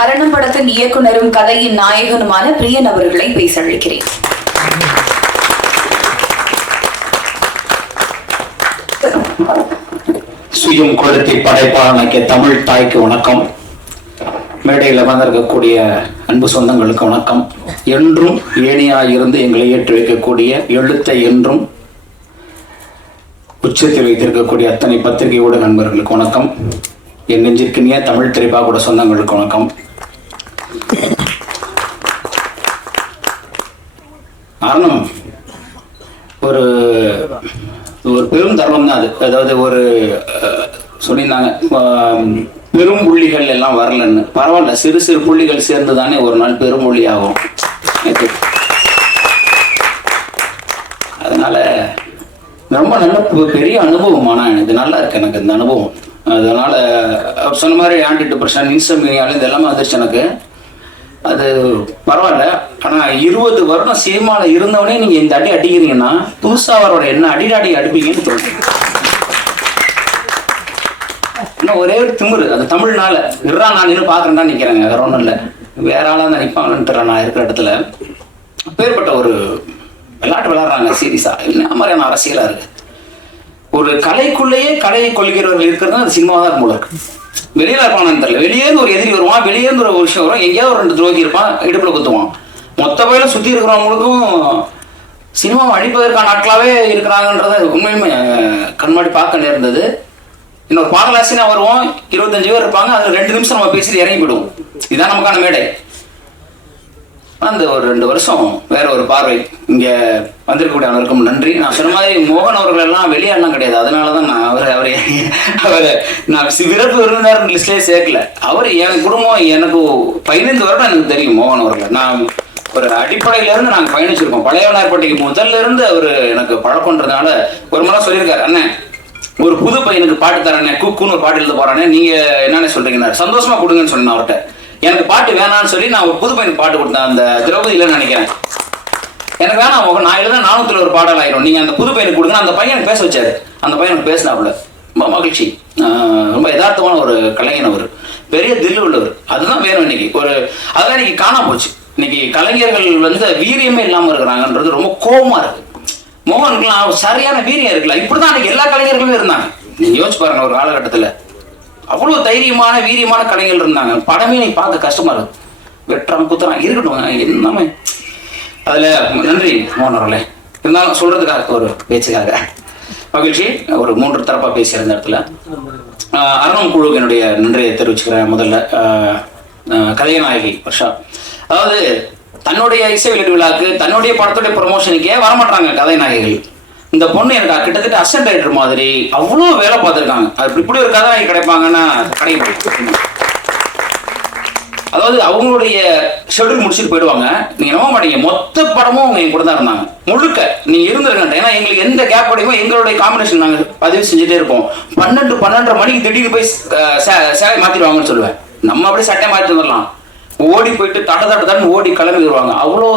அரணம் படத்தின் இயக்குனரும் கதையின் நாயகனுமான பிரியன் அவர்களை பேச அழைக்கிறேன். சுயம் கொளுத்தி படைப்பாளனுக்கு தமிழ் தாய்க்கு வணக்கம். மேடையில் வந்திருக்கக்கூடிய அன்பு சொந்தங்களுக்கு வணக்கம். என்றும் ஏணியாயிருந்து எங்களை ஏற்றி வைக்கக்கூடிய எழுத்தை என்றும் உச்சத்தில் வைத்திருக்கக்கூடிய அத்தனை பத்திரிகை ஊடக நண்பர்களுக்கு வணக்கம். என் நெஞ்சிற்கினிய தமிழ் திரைப்பாக்கூட சொந்தங்களுக்கு வணக்கம். காரணம் ஒரு பெரும் தர்மம் தான் அது. அதாவது ஒரு சொல்லியிருந்தாங்க, பெரும் புள்ளிகள் எல்லாம் வரலன்னு. பரவாயில்ல, சிறு சிறு புள்ளிகள் சேர்ந்து தானே ஒரு நாள் பெரும் புள்ளி ஆகும். அதனால ரொம்ப நல்ல பெரிய அனுபவமான இது நல்லா இருக்கு எனக்கு இந்த அனுபவம். அதனால அவர் சொன்ன மாதிரி ஆன்டி டிப்ரெஷன், இன்சோம்னியா இது எல்லாமே வந்துருச்சு எனக்கு. அது பரவாயில்ல. ஆனா 20 வருடம் சினிமாவில் இருந்தவனே நீங்க இந்த அடி அடிக்கிறீங்கன்னா புதுசா அவரோட என்ன அடிடாடி அடிப்பீங்கன்னு தோணுது. இன்னும் ஒரே ஒரு திமிரு, அது தமிழ்னால இருறா நான் நின்று பாக்குறேன்டா நிக்கிறேங்க, வேற ஒன்றும் இல்லை. வேற ஆளா தான் நிற்பாங்கன்னு நான் இருக்கிற இடத்துல பேர்பட்ட ஒரு விளையாட்டு விளையாடுறாங்க சீரியஸா. என்ன மாதிரியான அரசியலா இருக்கு. ஒரு கலைக்குள்ளேயே கலையை கொள்கிறவர்கள் இருக்கிறது அது சினிமாவா தான் போல இருக்கு. வெளியில இருப்பானு தெரியல. வெளியேருந்து ஒரு எதிரி வருவான், வெளியேருந்து ஒரு விஷயம் வரும், எங்கேயாவது ஒரு 2 துரோகி இருப்பான், இடுப்புல குத்துவான். மொத்த பயில சுத்தி இருக்கிறவங்களுக்கும் சினிமாவை அழிப்பதற்கான ஆட்களாவே இருக்கிறாங்கன்றத உண்மையுமே கண்மாடி பார்க்க நேர்ந்தது. இன்னொரு பாடலாசினா வருவோம், 25 பேர் இருப்பாங்க, அது 2 நிமிஷம் நம்ம பேசிட்டு இறங்கி போயிடுவோம். இதுதான் நமக்கான மேடை. அந்த ஒரு 2 வருஷம் வேற ஒரு பார்வை. இங்க வந்திருக்கக்கூடிய அவருக்கும் நன்றி. நான் சொன்ன மாதிரி மோகன் அவர்கள் எல்லாம் வெளியாடலாம் கிடையாது. அதனாலதான் நான் அவரை நான் விருப்பு விருந்தினர் லிஸ்ட்லயே சேர்க்கல. அவர் என் குடும்பம், எனக்கு 15 வருடம் எனக்கு தெரியும் மோகன் அவர்கள். நான் ஒரு அடிப்படையில இருந்து நாங்கள் பயணிச்சிருக்கோம். பழையவனார்பட்டிக்கு முதல்ல இருந்து அவர் எனக்கு பழக்கம்ன்றதுனால ஒரு முறை சொல்லியிருக்காரு, அண்ணன் ஒரு புது பையனுக்கு பாட்டு தரேன், குக்குன்னு ஒரு பாட்டு எழுத போறானே, நீங்க என்னென்ன சொல்றீங்க, சந்தோஷமா கொடுங்கன்னு சொன்னேன் அவர்கிட்ட. எனக்கு பாட்டு வேணான்னு சொல்லி நான் ஒரு புது பையனுக்கு பாட்டு கொடுத்தேன். அந்த திரௌபதியில நினைக்கிறேன், எனக்கு வேணாம், நான் எழுத 400 ஒரு பாடல் ஆயிரும், நீங்க அந்த புது பையனுக்கு கொடுங்க. அந்த பையனுக்கு பேச வச்சாரு. அந்த பையனுக்கு பேசினாப்புல ரொம்ப மகிழ்ச்சி. ரொம்ப யதார்த்தமான ஒரு கலைஞன் அவர், பெரிய தில்லு உள்ளவர். அதுதான் வேணும் இன்னைக்கு. அதெல்லாம் இன்னைக்கு காணாம போச்சு. இன்னைக்கு கலைஞர்கள் வீரியமே இல்லாம இருக்கிறாங்கன்றது ரொம்ப கோபமா இருக்கு. மோகனுக்குலாம் சரியான வீரியம் இருக்குல்ல. இப்படிதான் அன்னைக்கு எல்லா கலைஞர்களுமே இருந்தாங்க. நீங்க யோசிச்சு பாருங்க, ஒரு காலகட்டத்துல அவ்வளவு தைரியமான வீரியமான கலைஞர்கள் இருந்தாங்க. படமே நீ பார்க்க கஷ்டமா இருக்கு. வெற்றாம குத்துறான் இருக்கட்டும் என்னமே. அதுல நன்றி மோகன் அவர்களே. இருந்தாலும் சொல்றதுக்காக ஒரு பேச்சுக்காக மகிழ்ச்சி. ஒரு 3 தரப்பா பேசியிருந்த இடத்துல அரணம் குழுவுக்கு என்னுடைய நன்றியை தெரிவிச்சுக்கிறேன். முதல்ல கதைநாயகி வர்ஷா, அதாவது தன்னுடைய இசை வெளியீடு விழாக்கு, தன்னுடைய படத்துடைய ப்ரமோஷனுக்கே வரமாட்டாங்க கதைநாயகிகள். இந்த பொண்ணு எனக்கு கிட்டத்தட்ட அசிஸ்டன்ட் டைரக்டர் மாதிரி அவ்வளோ வேலை பார்த்துருக்காங்க. அது இப்படி ஒரு கதாநாயகி கிடைப்பாங்கன்னா கிடைக்கும். அதாவது அவங்களுடைய ஷெட்யூல் முடிச்சுட்டு போயிடுவாங்க. நீங்க நம்ப மாட்டீங்க, மொத்த படமும் அவங்க எங்க கூட தான் இருந்தாங்க முழுக்க. நீங்க இருந்திருக்க, ஏன்னா எங்களுக்கு எந்த கேப் கிடைக்கும் எங்களுடைய காம்பினேஷன் நாங்க பதிவு செஞ்சுட்டே இருப்போம். 12-12:30 மணிக்கு திடீர்னு போய் சேலை மாத்திடுவாங்கன்னு சொல்லுவேன். நம்ம அப்படியே சட்டை மாற்றி வந்துடலாம். ஓடி போயிட்டு தட்டு ஓடி கிளம்பி வருவாங்க. அவ்வளோ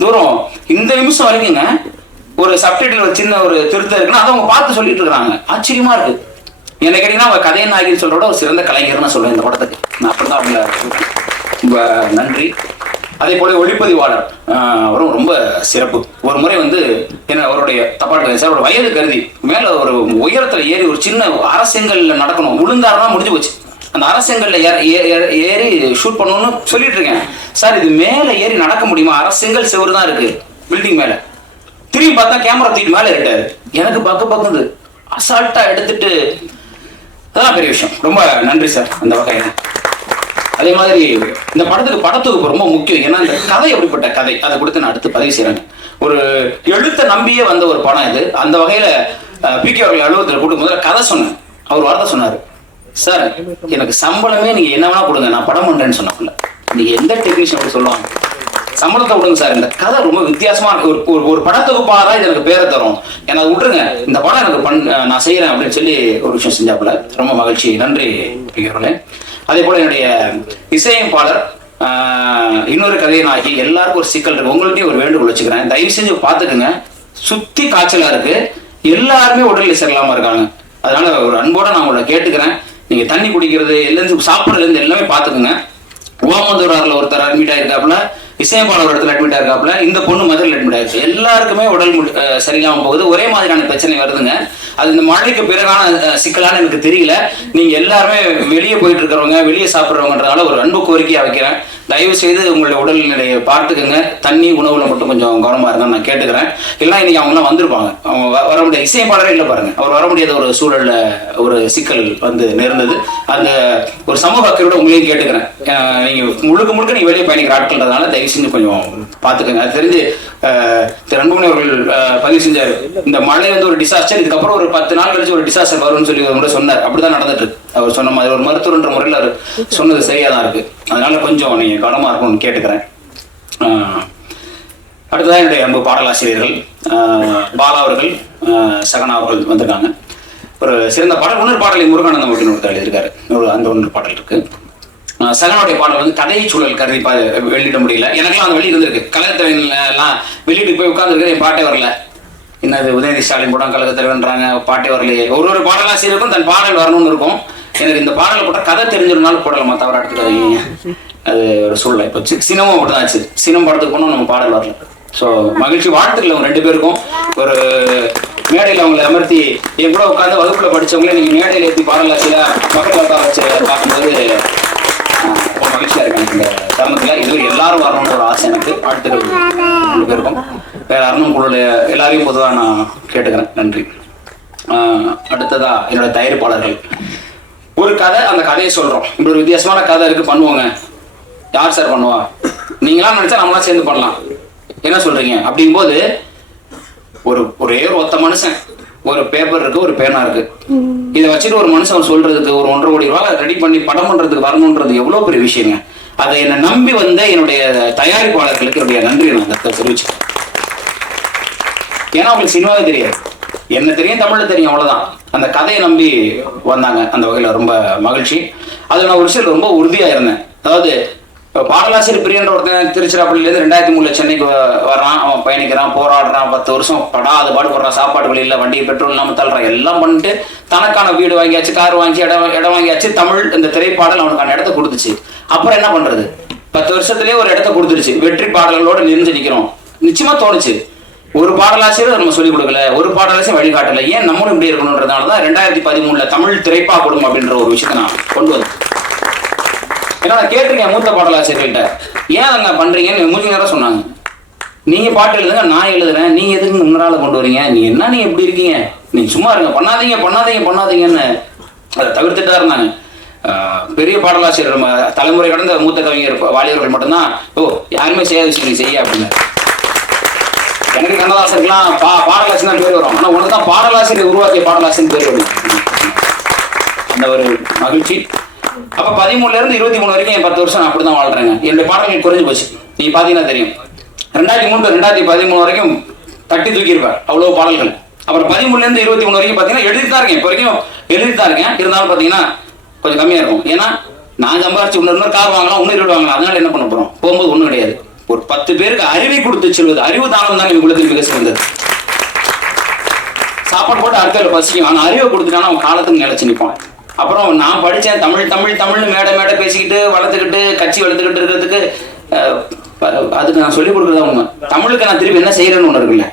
தூரம் இந்த நிமிஷம் வரைக்குங்க ஒரு சப்டைட்டில் ஒரு சின்ன ஒரு திருத்தம் இருக்குன்னா அதை அவங்க பார்த்து சொல்லிட்டு இருக்கிறாங்க. ஆச்சரியமா இருக்கு. என்ன கேட்டீங்கன்னா அவங்க கதைநாயகின்னு சொல்றோட ஒரு சிறந்த கலைஞர்னு சொல்லுவேன் இந்த படத்துக்கு. நான் அப்படிதான் அவங்கள ரொம்ப நன்றி. அதே போல ஒளிப்பதிவாளர் அவரும் ரொம்ப சிறப்பு. ஒரு முறை என்ன அவருடைய தப்பாட்டு சார் ஒரு வயது கருதி மேல ஒரு உயரத்துல ஏறி ஒரு சின்ன அரசியங்கள்ல நடக்கணும், விழுந்தாருன்னா முடிஞ்சு போச்சு. அந்த அரசியங்கள்ல ஏறி ஷூட் பண்ணணும்னு சொல்லிட்டு இருக்கேன். சார் இது மேல ஏறி நடக்க முடியுமா? அரசியங்கள் செவரு தான் இருக்கு பில்டிங் மேல. திரும்பி பார்த்தா கேமரா தூக்கிட்டு மேல இருக்காரு. எனக்கு பக்குது அசால்ட்டா எடுத்துட்டு, அதான் பெரிய விஷயம். ரொம்ப நன்றி சார் அந்த வகையில. அதே மாதிரி இந்த படத்துக்கு ரொம்ப முக்கியம். ஏன்னா இந்த கதை எப்படிப்பட்ட கதை அதை கொடுத்து நான் அடுத்து பதிவு செய்யறேன். ஒரு எழுத்தை நம்பியே வந்த ஒரு படம் இது. அந்த வகையில பிகே அவர்கள் அலுவலகத்தில் கூட்டு முதல்ல கதை சொன்னேன். அவர் வார்த்தை சொன்னாரு, சார் எனக்கு சம்பளமே நீங்க என்ன வேணா கொடுங்க, நான் படம் பண்றேன்னு சொன்னாப்புல. நீங்க எந்த டெக்னீஷியன் அப்படி சொல்லுவாங்க, சம்பளத்தை விடுங்க சார், இந்த கதை ரொம்ப வித்தியாசமா ஒரு படத்துக்குப்பாதான் இது எனக்கு பேரை தரும், ஏன்னா விட்டுருங்க இந்த படம் எனக்கு நான் செய்யறேன் அப்படின்னு சொல்லி ஒரு விஷயம் செஞ்சாப்புல. ரொம்ப மகிழ்ச்சி. நன்றி பிகே அவர்களே. அதே போல என்னுடைய இசையமைப்பாளர் இன்னொரு கதைநாயகி. எல்லாருக்கும் ஒரு சிக்கல் இருக்கு. உங்கள்கிட்டயும் ஒரு வேண்டுகோள் வச்சுக்கிறேன், தயவு செஞ்சு பாத்துக்குங்க. சுத்தி காய்ச்சலா இருக்கு, எல்லாருமே உடல்நிலை சரியில்லாம இருக்காங்க. அதனால ஒரு அன்போட நான் உங்களை கேட்டுக்கிறேன், நீங்க தண்ணி குடிக்கிறது எல்லாம் சாப்பிடுறது எல்லாமே பாத்துக்குங்க. ஓமந்தூரார்ல ஒருத்தர் அட்மிட் ஆயிருக்காப்புல, இசையம்பாளர் இடத்துல அட்மிட் ஆயிருக்காப்புல, இந்த பொண்ணு மதுரையில் அட்மிட் ஆயிடுச்சு. எல்லாருக்குமே உடல் சரியில்லாம போகுது. ஒரே மாதிரியான பிரச்சனை வருதுங்க. அது இந்த மழைக்கு பிறகான சிக்கலான எனக்கு தெரியல. நீங்க எல்லாருமே வெளியே போயிட்டு இருக்கிறவங்க, வெளியே சாப்பிட்றவங்கன்றதால ஒரு அன்பு கோரிக்கையா வைக்கிறேன். தயவு செய்து உங்களுடைய உடல்நிலையை பார்த்துக்கங்க. தண்ணி உணவுல மட்டும் கொஞ்சம் கவனமா இருந்தா நான் கேட்டுக்கிறேன். இல்லைன்னா இன்னைக்கு அவங்களாம் வந்திருப்பாங்க. அவங்க வர முடியாது. இசையமைப்பாளரே இல்லை பாருங்க, அவர் வர முடியாத ஒரு சூழல்ல ஒரு சிக்கல் வந்து நேர்ந்தது. அந்த ஒரு சமூக அக்கறையோட உங்களையும் கேட்டுக்கிறேன். நீங்க முழுக்க நீங்க வெளியே பயணிக்கிற ஆட்கள்ன்றதுனால தயவு செஞ்சு கொஞ்சம் பார்த்துக்கங்க. அது தெரிஞ்சு திரு அன்புமணி அவர்கள் பதிவு செஞ்சாரு, இந்த மழை வந்து ஒரு டிசாஸ்டர், இதுக்கப்புறம் ஒரு 10 நாள் கழிச்சு ஒரு டிசாஸ்டர் வரும்னு சொல்லி ஒரு முறை சொன்னார். அப்படிதான் நடந்துட்டு இருக்கு. அவர் சொன்ன மாதிரி ஒரு மருத்துவன்ற முறையில் அவர் சொன்னது சரியா தான் இருக்கு. அதனால கொஞ்சம் நீங்க கவனமா இருக்கணும்னு கேட்டுக்கிறேன். அடுத்ததான் என்னுடைய அன்பு பாடலாசிரியர்கள் பாலா அவர்கள், சகனா அவர்கள் வந்திருக்காங்க. ஒரு சிறந்த பாடல் இன்னொரு பாடலை முருகானந்தம் அப்படின்னு ஒருத்தர் எழுதியிருக்காரு. அந்த ஒன்று பாடல் இருக்கு. சகனுடைய பாடல் வந்து கதை சூழல் கருதி வெளியிட முடியல. எனக்குலாம் அந்த வெளியே இருந்திருக்கு. கழகத்தலைவன்லாம் வெளியிட்டு போய் உட்கார்ந்துருக்கு, என் பாட்டே வரல. என்னது உதயநிதி ஸ்டாலின் போட்டான் கழகத்தலைவன்றாங்க, பாட்டே வரலையே. ஒரு பாடலாசிரியருக்கும் தன் பாடல் வரணும்னு இருக்கும். எனக்கு இந்த பாடலை போட்டால் கதை தெரிஞ்சிருந்தாலும் போடலாமா, தவறா எடுத்துக்காதீங்க. அது ஒரு சூழ்நிலை. இப்போ சினிமா மட்டும் தான் ஆச்சு. சினிமா படத்துக்கு போனோம், நம்ம பாடல் வரல. ஸோ மகிழ்ச்சி, வாழ்த்துக்கள் அவங்க 2 பேருக்கும். ஒரு மேடையில் அவங்களை அமர்த்தி என் கூட உட்காந்து வகுப்புல படிச்சவங்களே நீங்க மேடையில் ஏற்றி பாடலாசிரியர் மக்கள் வச்சு பார்க்கும்போது மகிழ்ச்சியா இருக்காங்க. இந்த தருணத்துல இது எல்லாரும் வரணும்னு ஒரு ஆசை எனக்கு. வாழ்த்துக்கள் 2 பேருக்கும். வேற அருணும் குழு எல்லாரையும் பொதுவாக நான் கேட்டுக்கிறேன். நன்றி. அடுத்ததா என்னோட தயாரிப்பாளர்கள் ஒரு கதை, அந்த கதையை சொல்றோம். இப்படி ஒரு வித்தியாசமான கதை இருக்கு, பண்ணுவோங்க. யார் சார் பண்ணுவா? நீங்களாம் நினைச்சா நம்மளாம் சேர்ந்து பண்ணலாம். என்ன சொல்றீங்க? அப்படிங்கும்போது ஒரே ஒத்த மனுஷன், ஒரு பேப்பர் இருக்கு, ஒரு பேனா இருக்கு. இதை வச்சுட்டு ஒரு மனுஷன் சொல்றதுக்கு ஒரு 1.5 கோடி ரூபாய் ரெடி பண்ணி படம் பண்றதுக்கு வரணும்ன்றது எவ்வளவு பெரிய விஷயங்க. அதை என்னை நம்பி வந்த என்னுடைய தயாரிப்பாளர்களுக்கு என்னுடைய நன்றி நான் தெரிவிச்சேன். ஏன்னா அவங்களுக்கு சினிமாவே தெரியாது, என்ன தெரியும், தமிழ்ல தெரியும், அவ்வளவுதான். அந்த கதையை நம்பி வந்தாங்க. அந்த வகையில ரொம்ப மகிழ்ச்சி. அதுல நான் ஒரு விஷயம் ரொம்ப உறுதியா இருந்தேன். அதாவது பாடலாசிரியர் பிரியன்ற ஒருத்தன் திருச்சிராப்பள்ளியிலேருந்து 2003 சென்னைக்கு வர்றான். அவன் பயணிக்கிறான், போராடுறான், 10 வருஷம் படாத பாடு போடுறான். சாப்பாடு இல்லை, வண்டி பெட்ரோல் இல்லாமல் தள்ளுறான். எல்லாம் பண்ணிட்டு தனக்கான வீடு வாங்கியாச்சு, கார் வாங்கி, இடம் வாங்கியாச்சு. தமிழ் இந்த திரைப்பாடல் அவனுக்கான இடத்த கொடுத்துச்சு. அப்புறம் என்ன பண்றது? 10 வருஷத்துலேயே ஒரு இடத்த கொடுத்துருச்சு. வெற்றி பாடல்களோட நின்று நிற்கிறோம். நிச்சயமா தோணுச்சு, ஒரு பாடலாசிரியர் நம்ம சொல்லிக் கொடுக்கல, ஒரு பாடலாசிரியர் வழிகாட்டல, ஏன் நம்மளும் இப்படி இருக்கணும்ன்றதுனாலதான் 2013 தமிழ் திரைப்பா குடும்பம் அப்படின்ற ஒரு விஷயத்தை நான் கொண்டு வந்தேன். ஏன்னா நான் கேட்டிருக்கேன் மூத்த பாடலாசிரியர்கிட்ட, ஏன் அதை பண்றீங்கன்னு மூஞ்சி நேரம் சொன்னாங்க. நீங்க பாட்டு எழுதுங்க, நான் எழுதுறேன், நீங்க எதுக்கு முன்னால கொண்டு வரீங்க, நீ எப்படி இருக்கீங்க, நீங்க சும்மா இருங்க, பண்ணாதீங்கன்னு அதை தவிர்த்துட்டா இருந்தாங்க. பெரிய பாடலாசிரியர் நம்ம தலைமுறை கடந்த மூத்த கவிஞர் வாலிபர்கள் மட்டும்தான், யாருமே செய்யாத விஷயம் நீ செய்ய அப்படின்னு. எனக்கு கண்ணதாசருக்குலாம் பாடலாசிரியர் தான் பேர் வரும், ஆனா உனக்கு தான் பாடலாசிரியர் உருவாக்கிய பாடலாசிரியர் பேர் வரும். அந்த ஒரு மகிழ்ச்சி. அப்ப 13ல இருந்து 23 வரைக்கும் என் 10 வருஷம் நான் அப்படிதான் வாழ்றேங்க. என்னுடைய பாடல்கள் குறைஞ்சு போச்சு. நீங்க பாத்தீங்கன்னா தெரியும், 2003 2013 வரைக்கும் தட்டி தூக்கியிருப்பேன் அவ்வளவு பாடல்கள். அப்புறம் 13ல இருந்து 23 வரைக்கும் பாத்தீங்கன்னா எழுதிட்டு தான் இருக்கேன். இப்போ வரைக்கும் எழுதிட்டு தான் இருக்கேன். இருந்தாலும் பாத்தீங்கன்னா கொஞ்சம் கம்மியா இருக்கும். ஏன்னா நான் சம்பாரிச்சு இன்னொரு கார் வாங்கலாம், இன்னொரு வாங்கலாம். அதனால என்ன பண்ண போறோம்? போகும்போது ஒண்ணும் கிடையாது. ஒரு 10 பேருக்கு அறிவை கொடுத்து செல்வது, அறிவு தானம் தான் உங்களுக்கு மிக சிறந்தது. சாப்பாடு போட்டு அடுத்த பசிக்கும், ஆனா அறிவை கொடுத்துட்டானா அவன் காலத்துக்கு நிலைச்சு நிற்பான். அப்புறம் நான் படித்தேன், தமிழ்னு மேடை பேசிக்கிட்டு வளர்த்துக்கிட்டு கட்சி வளர்த்துக்கிட்டு இருக்கிறதுக்கு அதுக்கு நான் சொல்லிக் கொடுக்குறதா உண்மை. தமிழுக்கு நான் திருப்பி என்ன செய்யறேன்னு ஒன்று இருக்குல்ல.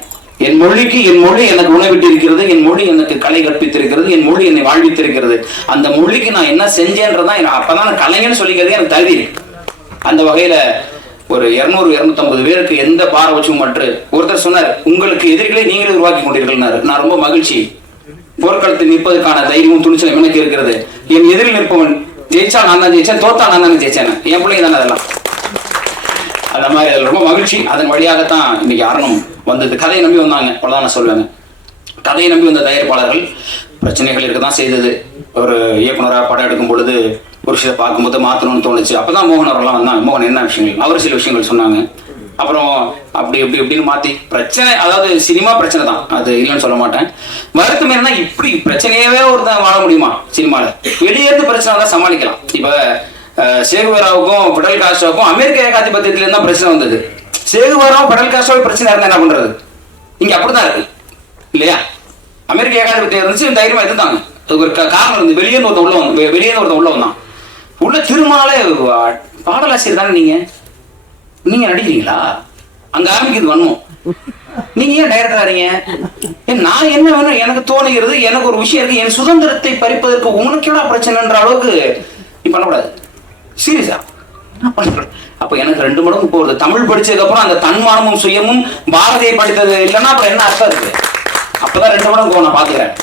என் மொழி எனக்கு உணவிட்டு இருக்கிறது, என் மொழி எனக்கு கலை கற்பித்திருக்கிறது, என் மொழி என்னை வாழ்வித்திருக்கிறது. அந்த மொழிக்கு நான் என்ன செஞ்சேன்றதான் அப்பதான் கலைஞன்னு சொல்லிக்கிறது எனக்கு தகுதி இருக்கு. அந்த வகையில ஒரு 200-250 பேருக்கு எந்த பாரபட்சமும் மற்ற ஒருத்தர் சொன்னார், உங்களுக்கு எதிரிகளை நீங்களே உருவாக்கி கொண்டீர்கள்னாரு. நான் ரொம்ப மகிழ்ச்சி. போர்க்களத்தில் நிற்பதற்கான தைரியமும் துணிச்சலும் எனக்கு இருக்கிறது. என் எதிரில் நிற்பவன் ஜெயிச்சா நான் தான் ஜெயிச்சேன், தோத்தா நான் தானே ஜெயிச்சேன். என் பிள்ளைங்க தானே அதெல்லாம். அந்த மாதிரி அதில் ரொம்ப மகிழ்ச்சி. அதன் வழியாகத்தான் இன்னைக்கு அரணம் வந்தது. கதையை நம்பி வந்தாங்க, அவ்வளவுதான் நான் சொல்லுவேங்க. கதையை நம்பி வந்த தயாரிப்பாளர்கள் பிரச்சனைகள் இருக்கதான் செய்தது. ஒரு இயக்குனராக படம் எடுக்கும் பொழுது ஒரு விஷயத்தை பார்க்கும்போது மாற்றணும்னு தோணுச்சு. அப்பதான் மோகன் அவர்கள்லாம் வந்தாங்க. மோகன் என்ன விஷயங்கள், அவர் சில விஷயங்கள் சொன்னாங்க. அப்புறம் இப்படின்னு மாத்தி பிரச்சனை, அதாவது சினிமா பிரச்சனை தான், அது இல்லைன்னு சொல்ல மாட்டேன். வருத்தம் என்னன்னா, இப்படி பிரச்சனையாவே ஒருத்தன் வாழ முடியுமா சினிமால? வெளியேற்று பிரச்சனை தான் சமாளிக்கலாம். இப்ப சேகுவேராவுக்கும் பிடல் காஸ்ட்ரோவுக்கும் அமெரிக்க ஏகாதிபத்தியத்துல இருந்தா பிரச்சனை வந்தது. சேகுவேராவும் பிடல் காஸ்ட்ரோவும் பிரச்சனை இருந்தா என்ன பண்றது? இங்க அப்படிதான் இருக்கு இல்லையா? அமெரிக்க ஏகாதிபத்தியம் இருந்துச்சு, தைரியமா இருந்தாங்க. அதுக்கு ஒரு காரணம் இருந்து வெளியே ஒருத்தன் உள்ள வந்தான். உள்ள திருமாலே பாடலாசிரியர் தானே நீங்க நடிக்கிறீங்களா? அங்க ஆரம்பிக்கிறது வன்மம். நீங்க ஏன் டைரக்டர் ஆறீங்க? நான் என்ன வேணும் எனக்கு தோணுகிறது, எனக்கு ஒரு விஷயம் இருக்கு, என் சுதந்திரத்தை பறிப்பதற்கு உனக்கு என்ன பிரச்சனைன்ற அளவுக்கு நீ பண்ணக்கூடாது. சீரியஸா அப்ப எனக்கு 2 மடங்கு போகுது. தமிழ் படிச்சதுக்கு அப்புறம் அந்த தன்மானமும் சுயமும் பாரதியை படித்தது இல்லைன்னா அப்புறம் என்ன அர்த்தம் இருக்கு? அப்பதான் 2 மடங்கு போக நான் பாத்துக்கிறேன்.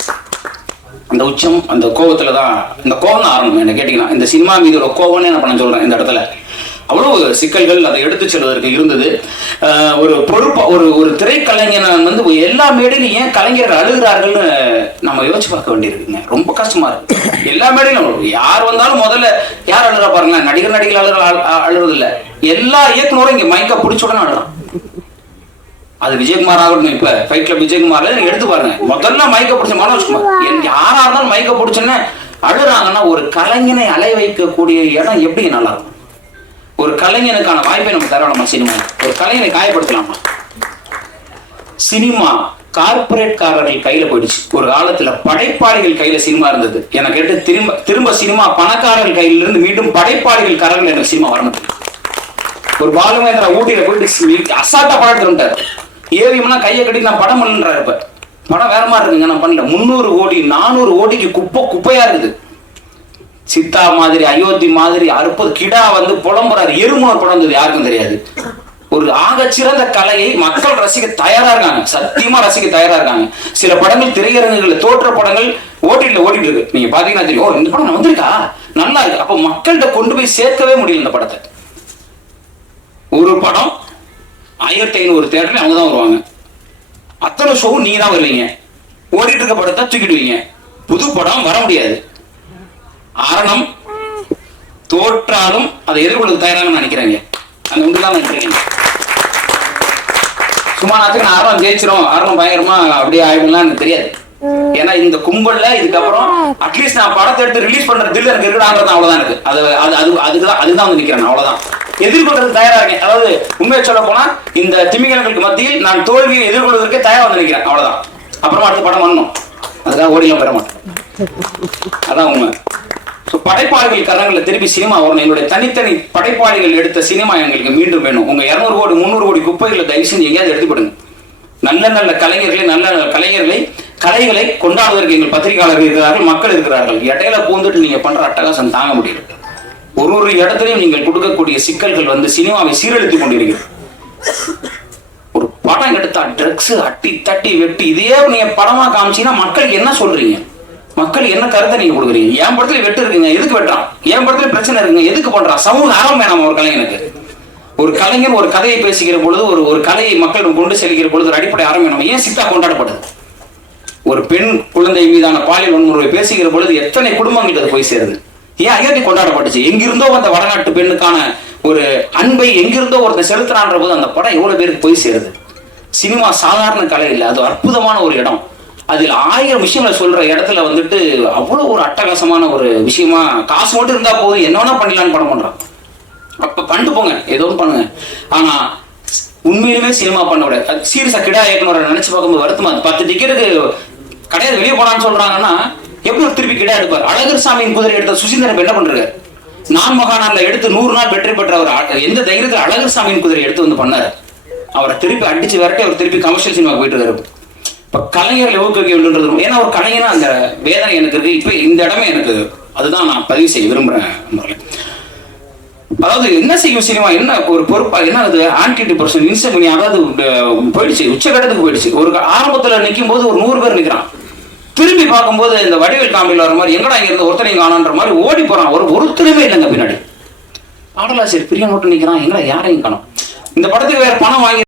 அந்த உச்சம் அந்த கோபத்துலதான், இந்த கோபம் தான் ஆரம்பம். என்ன கேட்டீங்கன்னா இந்த சினிமா மீது ஒரு கோபம்னு என்ன பண்ண சொல்றேன். இந்த இடத்துல அவ்வளவு சிக்கல்கள் அதை எடுத்து செல்வதற்கு இருந்தது. ஒரு பொறுப்பா ஒரு திரைக்கலைஞன் வந்து எல்லா மேடையிலும் ஏன் கலைஞர்கள் அழுகிறார்கள்னு நம்ம யோசிச்சு பார்க்க வேண்டியிருக்குங்க. ரொம்ப கஷ்டமா இருக்கு. எல்லா மேடையிலும் யார் வந்தாலும் முதல்ல யார் அழுறா பாருங்க. நடிகர்கள் அழுறது இல்ல, எல்லா இயக்குனரும் இங்க மைக்கை பிடிச்ச உடனே அழுறான். அது விஜயகுமார் ஆகட்டும், இப்ப ஃபைட் கிளப் விஜயகுமார்ல நீங்க எடுத்து பாருங்க, முதல்ல மைக்க பிடிச்ச மனோஜ்குமார், யாரா இருந்தாலும் மைக்க பிடிச்சோன்னு அழுறாங்கன்னா ஒரு கலைஞனை அலை வைக்கக்கூடிய இடம் எப்படி நல்லா இருக்கும்? ஒரு கலைஞனுக்கான வாய்ப்பை நம்ம தரலாமா? சினிமா ஒரு கலைஞனை காயப்படுத்தலாமா? சினிமா கார்பரேட்காரர்கள் கையில போயிடுச்சு. ஒரு காலத்துல படைப்பாளிகள் கையில சினிமா இருந்தது. எனக்கு கேட்டு திரும்ப சினிமா பணக்காரர்கள் கையில இருந்து மீண்டும் படைப்பாளிகள் காரர்கள் எனக்கு சினிமா வரணும். ஒரு பாலுமேந்திரா ஊட்டியில போயிட்டு அசால்ட்டா படம் எடுத்துட்டாரு. ஏவியம்னா கையை கட்டி நான் படம் பண்ணன்றாரு. இப்ப படம் வேற மாதிரி இருக்குங்க, நான் பண்ணல. 300 கோடி 400 கோடிக்கு குப்பையா இருக்குது. சித்தா மாதிரி, அயோத்தி மாதிரி 60 கிடா வந்து புலம்புறாரு. எருமூர் படம் வந்தது யாருக்கும் தெரியாது. ஒரு ஆகச்சிறந்த கலையை மக்கள் ரசிக்க தயாரா இருக்காங்க, சத்தியமா ரசிக்க தயாரா இருக்காங்க. சில படங்கள் திரையரங்குகள் தோற்ற படங்கள் ஓட்டில ஓடிட்டு இருக்கு. நீங்க பாத்தீங்கன்னா தெரியும், இந்த படம் வந்திருக்கா, நல்லா இருக்கு. அப்ப மக்கள்கிட்ட கொண்டு போய் சேர்க்கவே முடியல இந்த படத்தை. ஒரு படம் 1500 தியேட்டர்ல அவங்க தான் வருவாங்க. அத்தனை ஷோவும் நீங்க தான் வருவீங்க. ஓடிட்டு இருக்க படத்தை தூக்கிடுவீங்க. புது படம் வர முடியாது. ஆரணம் தோற்றாலும் அதை எதிர்கொள்ள தயாராக நினைக்கிறாங்க. அந்த உண்டுதான் நினைக்கிறீங்க. சும்மா நாத்துக்கு ஆரணம் ஜெயிச்சிரும், ஆரணம் பயங்கரமா அப்படியே ஆயிடும்லாம் எனக்கு தெரியாது. ஏன்னா இந்த கும்பல்ல இதுக்கப்புறம் அட்லீஸ்ட் நான் படத்தை எடுத்து ரிலீஸ் பண்றதுல எனக்கு இருக்கிறாங்கிறது அவ்வளவுதான் இருக்கு. அதுதான் வந்து நிக்கிறேன், அவ்வளவுதான். எதிர்கொள்றது தயாரா இருக்கேன். அதாவது உண்மையை சொல்ல போனா இந்த திமிங்கலங்களுக்கு மத்தியில் நான் தோல்வியை எதிர்கொள்வதற்கே தயாரா வந்து நினைக்கிறேன், அவ்வளவுதான். அப்புறமா அடுத்த படம் வரணும், அதுக்காக ஓடிலாம் பெற மாட்டேன். அதான் உண்மை. படைப்பாளிகள் கரங்களை திருப்பி சினிமா வரணும். எங்களுடைய தனித்தனி படைப்பாளிகள் எடுத்த சினிமா எங்களுக்கு மீண்டும் வேணும். உங்க 200 கோடி 300 கோடி குப்பைகளை தயவு செஞ்சு எங்கேயாவது எடுத்துப்படுங்க. நல்ல நல்ல கலைஞர்களை கலைகளை கொண்டாடுவதற்கு எங்கள் பத்திரிகையாளர்கள் இருக்கிறார்கள், மக்கள் இருக்கிறார்கள். இடையில பூந்துட்டு நீங்க பண்ற அட்டகாசம் தாங்க முடியல. ஒரு இடத்துலையும் நீங்கள் கொடுக்கக்கூடிய சிக்கல்கள் வந்து சினிமாவை சீரழித்துக் கொண்டிருக்கிறது. ஒரு படம் எடுத்தா ட்ரக்ஸ் அட்டி தட்டி வெட்டி இதே நீங்க படமா காமிச்சீங்கன்னா மக்களுக்கு என்ன சொல்றீங்க? மக்கள் என்ன கருத்தை நீங்க கொடுக்குறீங்க? என் படத்துல வெட்டு இருக்குங்க, எதுக்கு வெட்டுறான்? என் படத்துல பிரச்சனை இருக்குங்க, எதுக்கு பண்றான்? சமூக அறம் வேணாம் ஒரு கலைஞனுக்கு. ஒரு கலைஞன் ஒரு கதையை பேசுகிற பொழுது, ஒரு கலையை மக்களிடம் கொண்டு செல்கிற பொழுது ஒரு அடிப்படை அறம் வேணும். ஏன் சித்தா கொண்டாடப்படுது? ஒரு பெண் குழந்தை மீதான பாலியல் வன்முறை பேசுகிற பொழுது எத்தனை குடும்பங்களுக்கு அது போய் சேருது? ஏன் அயோத்தி கொண்டாடப்பட்டுச்சு? எங்கிருந்தோ அந்த வடநாட்டு பெண்ணுக்கான ஒரு அன்பை எங்கிருந்தோ ஒருத்தர் செலுத்துறான்ற போது அந்த படம் எவ்வளவு பேருக்கு போய் சேருது? சினிமா சாதாரண கலை இல்லை, அது அற்புதமான ஒரு இடம். அதில் 1000 விஷயங்களை சொல்ற இடத்துல வந்துட்டு அவ்வளவு ஒரு அட்டகாசமான ஒரு விஷயமா காசு மட்டும் இருந்தா போதும் என்ன வேணா பண்ணலான்னு படம் பண்றான். அப்ப பண்ணிட்டு போங்க, ஏதோ பண்ணுங்க. ஆனா உண்மையிலுமே சினிமா பண்ண விட சீரியஸா கிடா இயக்குனரை நினைச்சு பார்க்கும்போது வருத்தமா 10 டிக்கெட்டுக்கு கிடையாது வெளியே போனான்னு சொல்றாங்கன்னா எப்படி திருப்பி கிடா எடுப்பார்? அழகர் சாமியின் குதிரை எடுத்த சுசீந்திரன் என்ன பண்றாரு? நான் மகாநாள்ல எடுத்து 100 நாள் வெற்றி பெற்றவர் எந்த தைரியத்தில் அழகர் சாமியின் குதிரை எடுத்து வந்து பண்ணாரு? அவரை திருப்பி அடிச்சு விரட்டி அவர் திருப்பி கமர்ஷியல் சினிமாவுக்கு போயிட்டு இருக்காரு. இப்ப கலைஞர்கள் ஊக்குவிக்க வேண்டும்ன்றது, ஏன்னா ஒரு கலைஞனா அந்த வேதனை எனக்கு இருக்கு. இப்ப இந்த இடமே எனக்கு அதுதான் நான் பதிவு செய்ய விரும்புறேன். அதாவது என்ன செய்யும் சினிமா, என்ன ஒரு பொறுப்பா, என்ன அது ஆன்டி டிப்ரெஷன் இன்செமினி, அதாவது போயிடுச்சு, உச்சகட்டத்துக்கு போயிடுச்சு. ஒரு ஆரம்பத்துல நிற்கும் போது ஒரு 100 பேர் நிற்கிறான். திரும்பி பார்க்கும்போது இந்த வடிவேல் காமெடியில் வர மாதிரி எங்கடா இங்க இருந்து ஒருத்தனையும் காணான்ற மாதிரி ஓடி போறான். ஒருத்தருமே இல்லைங்க பின்னாடி. பாடலாசிரியர் பிரியன் மட்டும் நிற்கிறான், எங்கடா யாரையும் காணும். இந்த படத்துக்கு வேற பணம் வாங்கி